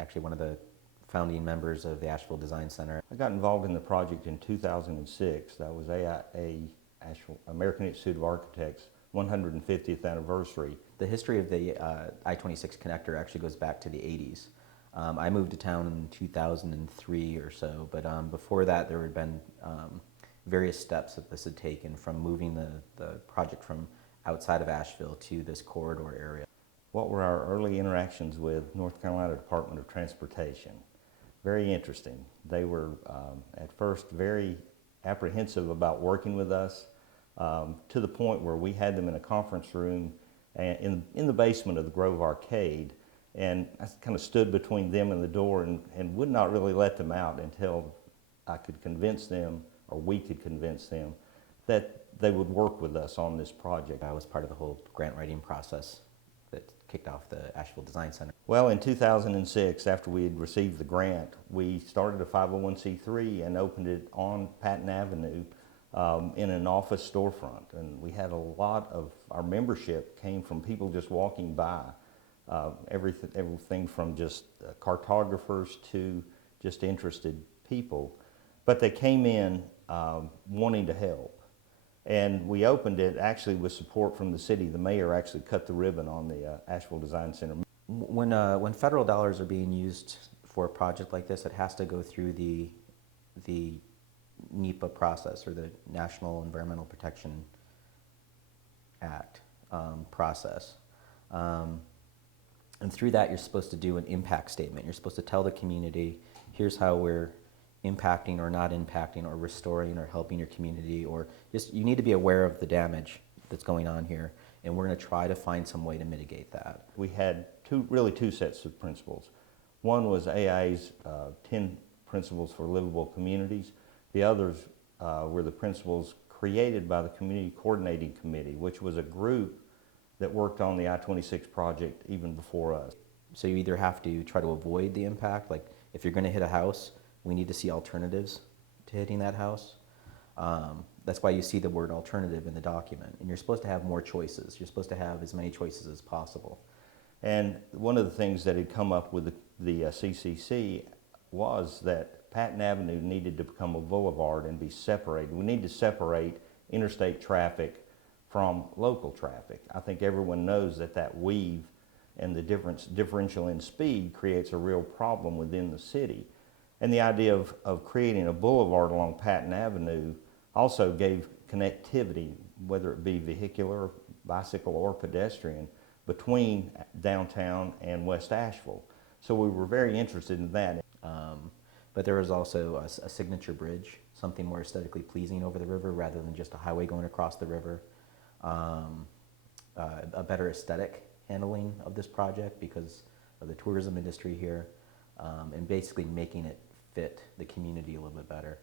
actually one of the founding members of the Asheville Design Center. I got involved in the project in 2006. That was Asheville, American Institute of Architects' 150th anniversary. The history of the I-26 connector actually goes back to the 80s. I moved to town in 2003 or so, but before that there had been various steps that this had taken from moving the project from outside of Asheville to this corridor area. What were our early interactions with North Carolina Department of Transportation? Very interesting. They were at first very apprehensive about working with us, to the point where we had them in a conference room in the basement of the Grove Arcade, and I kind of stood between them and the door and would not really let them out until I could convince them, or we could convince them, that they would work with us on this project. I was part of the whole grant writing process that kicked off the Asheville Design Center. Well, in 2006, after we had received the grant, we started a 501c3 and opened it on Patton Avenue in an office storefront. And we had a lot of our membership came from people just walking by, everything from just cartographers to just interested people. But they came in wanting to help. And we opened it actually with support from the city. The mayor actually cut the ribbon on the Asheville Design Center. When federal dollars are being used for a project like this, it has to go through the NEPA process, or the National Environmental Protection Act process. And through that, you're supposed to do an impact statement. You're supposed to tell the community, here's how we're impacting or not impacting or restoring or helping your community, or just you need to be aware of the damage that's going on here, and we're going to try to find some way to mitigate that. We had really two sets of principles. One was AI's 10 principles for livable communities. The others were the principles created by the Community Coordinating Committee, which was a group that worked on the I-26 project even before us. So you either have to try to avoid the impact, like if you're going to hit a house, we need to see alternatives to hitting that house. That's why you see the word alternative in the document. And you're supposed to have more choices. You're supposed to have as many choices as possible. And one of the things that had come up with the CCC was that Patton Avenue needed to become a boulevard and be separated. We need to separate interstate traffic from local traffic. I think everyone knows that that weave and the differential in speed creates a real problem within the city. And the idea of creating a boulevard along Patton Avenue also gave connectivity, whether it be vehicular, bicycle, or pedestrian, between downtown and West Asheville. So we were very interested in that. But there was also a signature bridge, something more aesthetically pleasing over the river rather than just a highway going across the river. A better aesthetic handling of this project because of the tourism industry here, and basically making it fit the community a little bit better.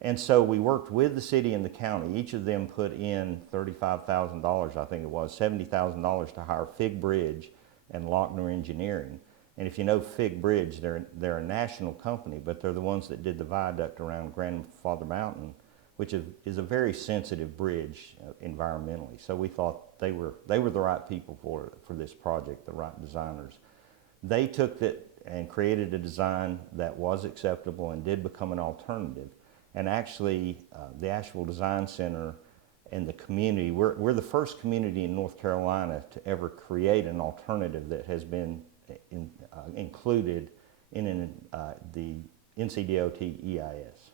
And so we worked with the city and the county. Each of them put in $35,000, I think it was, $70,000 to hire Fig Bridge and Lochner Engineering. And if you know Fig Bridge, they're a national company, but they're the ones that did the viaduct around Grandfather Mountain, which is a very sensitive bridge environmentally. So we thought they were the right people for this project, the right designers. They took it and created a design that was acceptable and did become an alternative. And actually, the Asheville Design Center and the community, we're the first community in North Carolina to ever create an alternative that has been included in the ncdot EIS.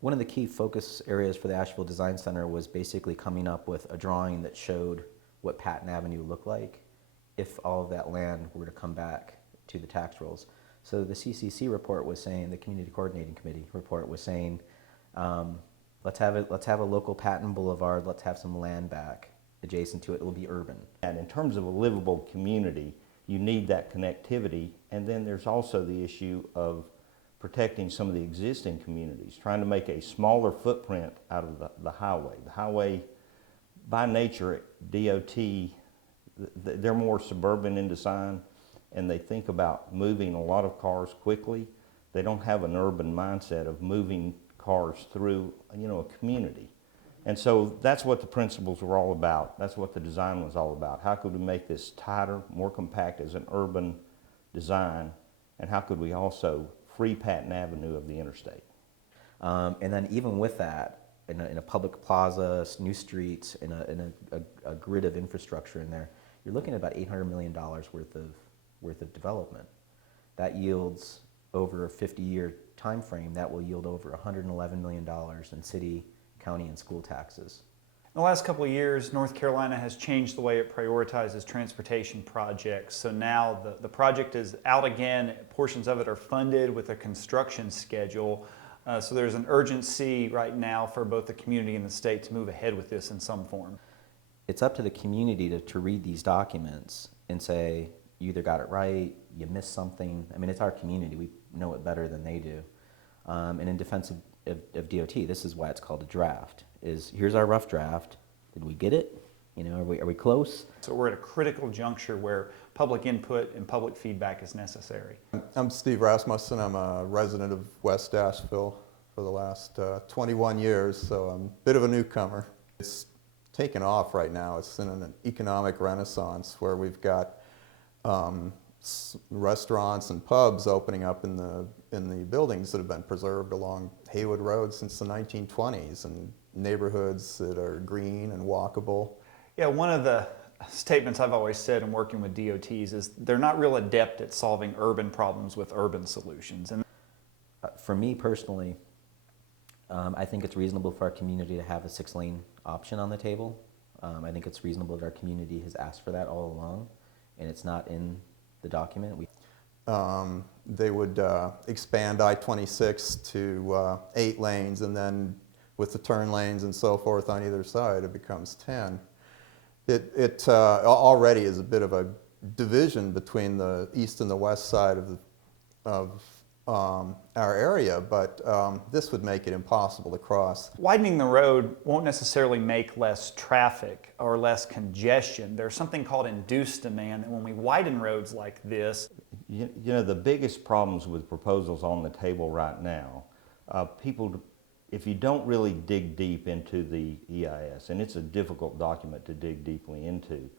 One of the key focus areas for the Asheville Design Center was basically coming up with a drawing that showed what Patton Avenue looked like if all of that land were to come back to the tax rolls. So the CCC report was saying, the Community Coordinating Committee report was saying, let's have a local Patton Boulevard, let's have some land back adjacent to it, it'll be urban. And in terms of a livable community, you need that connectivity, and then there's also the issue of protecting some of the existing communities, trying to make a smaller footprint out of the highway. The highway, by nature, DOT, they're more suburban in design, and they think about moving a lot of cars quickly. They don't have an urban mindset of moving cars through, a community. And so that's what the principles were all about. That's what the design was all about. How could we make this tighter, more compact as an urban design, And how could we also free Patton Avenue of the interstate? And then even with that, in a public plaza, new streets, in a grid of infrastructure in there, you're looking at about $800 million worth of development. That yields over a 50-year time frame. That will yield over $111 million in city, county, and school taxes. In the last couple of years, North Carolina has changed the way it prioritizes transportation projects. So now the project is out again. Portions of it are funded with a construction schedule. So there's an urgency right now for both the community and the state to move ahead with this in some form. It's up to the community to read these documents and say, you either got it right, you missed something. I mean, it's our community. We know it better than they do. And in defense of DOT, this is why it's called a draft, is here's our rough draft. Did we get it? You know, are we close? So we're at a critical juncture where public input and public feedback is necessary. I'm Steve Rasmussen. I'm a resident of West Asheville for the last 21 years, so I'm a bit of a newcomer. It's taken off right now. It's in an economic renaissance where we've got restaurants and pubs opening up in the buildings that have been preserved along Haywood Road since the 1920s, and neighborhoods that are green and walkable. Yeah, one of the statements I've always said in working with DOTs is they're not real adept at solving urban problems with urban solutions. And For me personally, I think it's reasonable for our community to have a 6-lane option on the table. I think it's reasonable that our community has asked for that all along, and it's not in the document. They would expand I-26 to 8 lanes, and then with the turn lanes and so forth on either side, it becomes 10. It already is a bit of a division between the east and the west side of our area, but this would make it impossible to cross. widening the road won't necessarily make less traffic or less congestion. There's something called induced demand, and when we widen roads like this, You know, the biggest problems with proposals on the table right now, if you don't really dig deep into the EIS, and it's a difficult document to dig deeply into,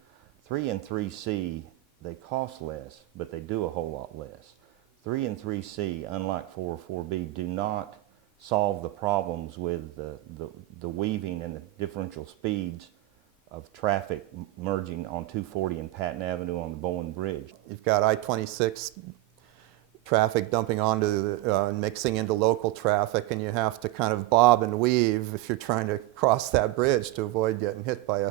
3 and 3C, they cost less, but they do a whole lot less. 3 and 3C, unlike 4 or 4B, do not solve the problems with the weaving and the differential speeds of traffic merging on 240 and Patton Avenue on the Bowen Bridge. You've got I-26 traffic dumping onto mixing into local traffic, and you have to kind of bob and weave if you're trying to cross that bridge to avoid getting hit by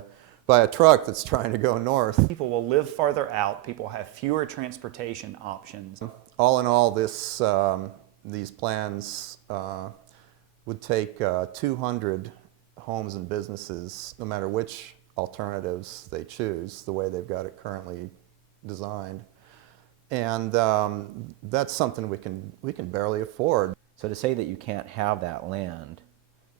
a truck that's trying to go north. people will live farther out, people have fewer transportation options. All in all, these plans would take 200 homes and businesses, no matter which alternatives they choose, the way they've got it currently designed. And that's something we can barely afford. So to say that you can't have that land,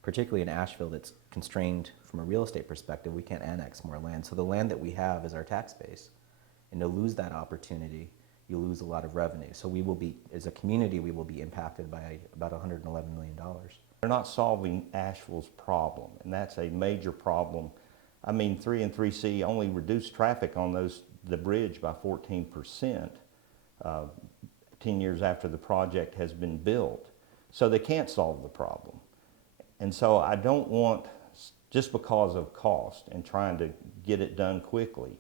particularly in Asheville that's constrained from a real estate perspective, we can't annex more land. So the land that we have is our tax base. And to lose that opportunity, you lose a lot of revenue. So we will be, as a community, we will be impacted by about $111 million. They're not solving Asheville's problem, and that's a major problem. I mean, 3 and 3C only reduced traffic on the bridge by 14%. 10 years after the project has been built. So they can't solve the problem. And so I don't want, just because of cost and trying to get it done quickly,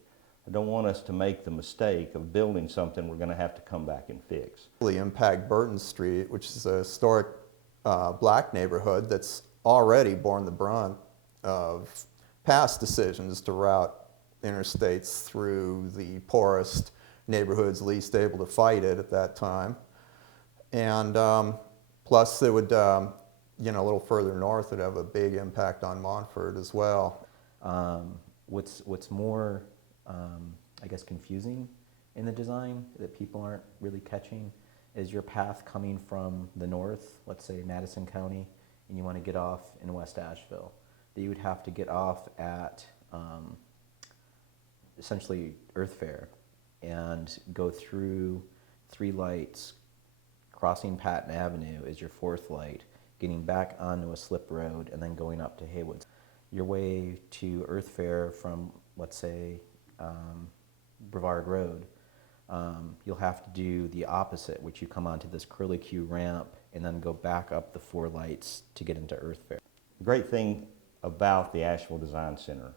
I don't want us to make the mistake of building something we're going to have to come back and fix. Really impact Burton Street, which is a historic black neighborhood that's already borne the brunt of past decisions to route interstates through the poorest neighborhoods least able to fight it at that time. And plus it would, a little further north, it would have a big impact on Montford as well. What's more, I guess, confusing in the design that people aren't really catching is your path coming from the north, let's say Madison County, and you want to get off in West Asheville. That you would have to get off at essentially Earth Fair and go through 3 lights, crossing Patton Avenue is your 4th light, getting back onto a slip road, and then going up to Haywood. Your way to Earth Fair from, let's say, Brevard Road you'll have to do the opposite, which you come onto this curlicue ramp and then go back up the 4 lights to get into Earth Fair. The great thing about the Asheville Design Center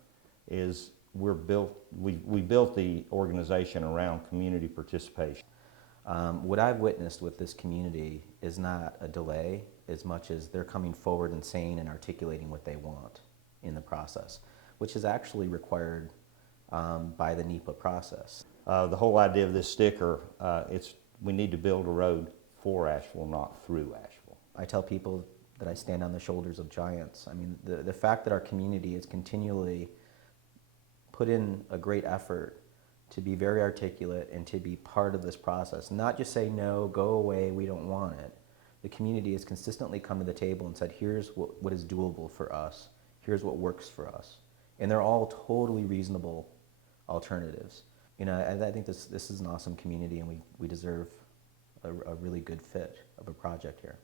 is we built the organization around community participation. What I've witnessed with this community is not a delay as much as they're coming forward and saying and articulating what they want in the process, which is actually required by the NEPA process. The whole idea of this sticker, we need to build a road for Asheville, not through Asheville. I tell people that I stand on the shoulders of giants. I mean, the fact that our community has continually put in a great effort to be very articulate and to be part of this process, not just say, no, go away, we don't want it. The community has consistently come to the table and said, here's what is doable for us. Here's what works for us. And they're all totally reasonable alternatives. You know, I think this is an awesome community, and we deserve a really good fit of a project here.